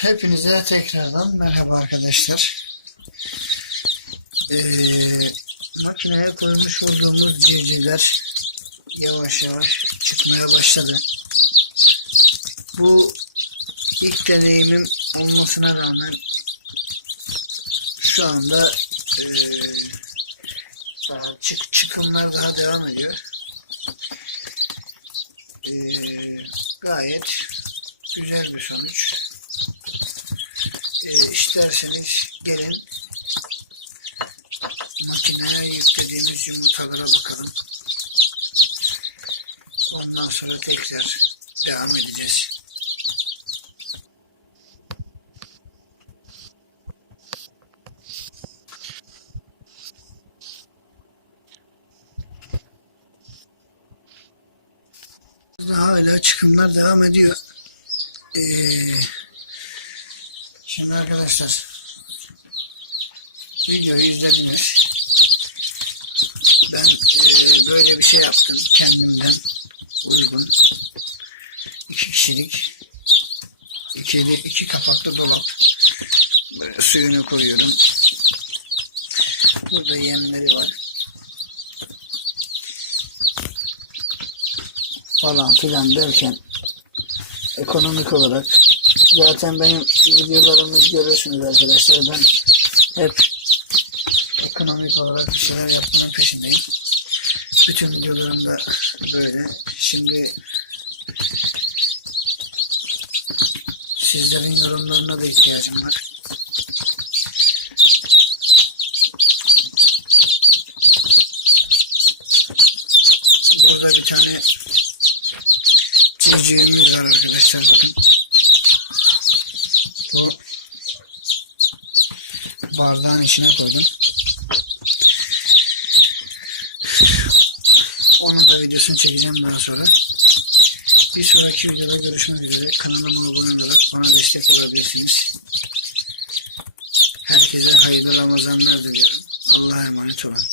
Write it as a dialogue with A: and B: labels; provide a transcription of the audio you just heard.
A: Hepinize tekrardan merhaba arkadaşlar. Ee, makineye koymuş olduğumuz civcivler yavaş yavaş çıkmaya başladı. Bu ilk deneyimim olmasına rağmen şu anda ee, daha çık çıkımlar daha devam ediyor. Ee, gayet güzel bir sonuç. İsterseniz gelin makineye yüklediğimiz yumurtalara bakalım. Ondan sonra tekrar devam edeceğiz. Daha hala çıkımlar devam ediyor. Ee, şimdi arkadaşlar videoyu izlediniz. Ben e, böyle bir şey yaptım kendimden uygun. iki kişilik ikili iki kapaklı dolap. Böyle suyunu koyuyorum. Burada yemleri var. Falan filan derken ekonomik olarak zaten benim videolarımı görüyorsunuz arkadaşlar ben hep ekonomik olarak bir şeyler yapmanın peşindeyim. Bütün videolarımda böyle. Şimdi sizlerin yorumlarına da ihtiyacım var. Burada bir tane civcivimiz var arkadaşlar bakın. Bu bardağın içine koydum. Onun da videosunu çekeceğim daha sonra. Bir sonraki videoda görüşmek üzere. Kanalıma abone olarak bana destek olabilirsiniz. Herkese hayırlı Ramazanlar diliyorum. Allah'a emanet olun.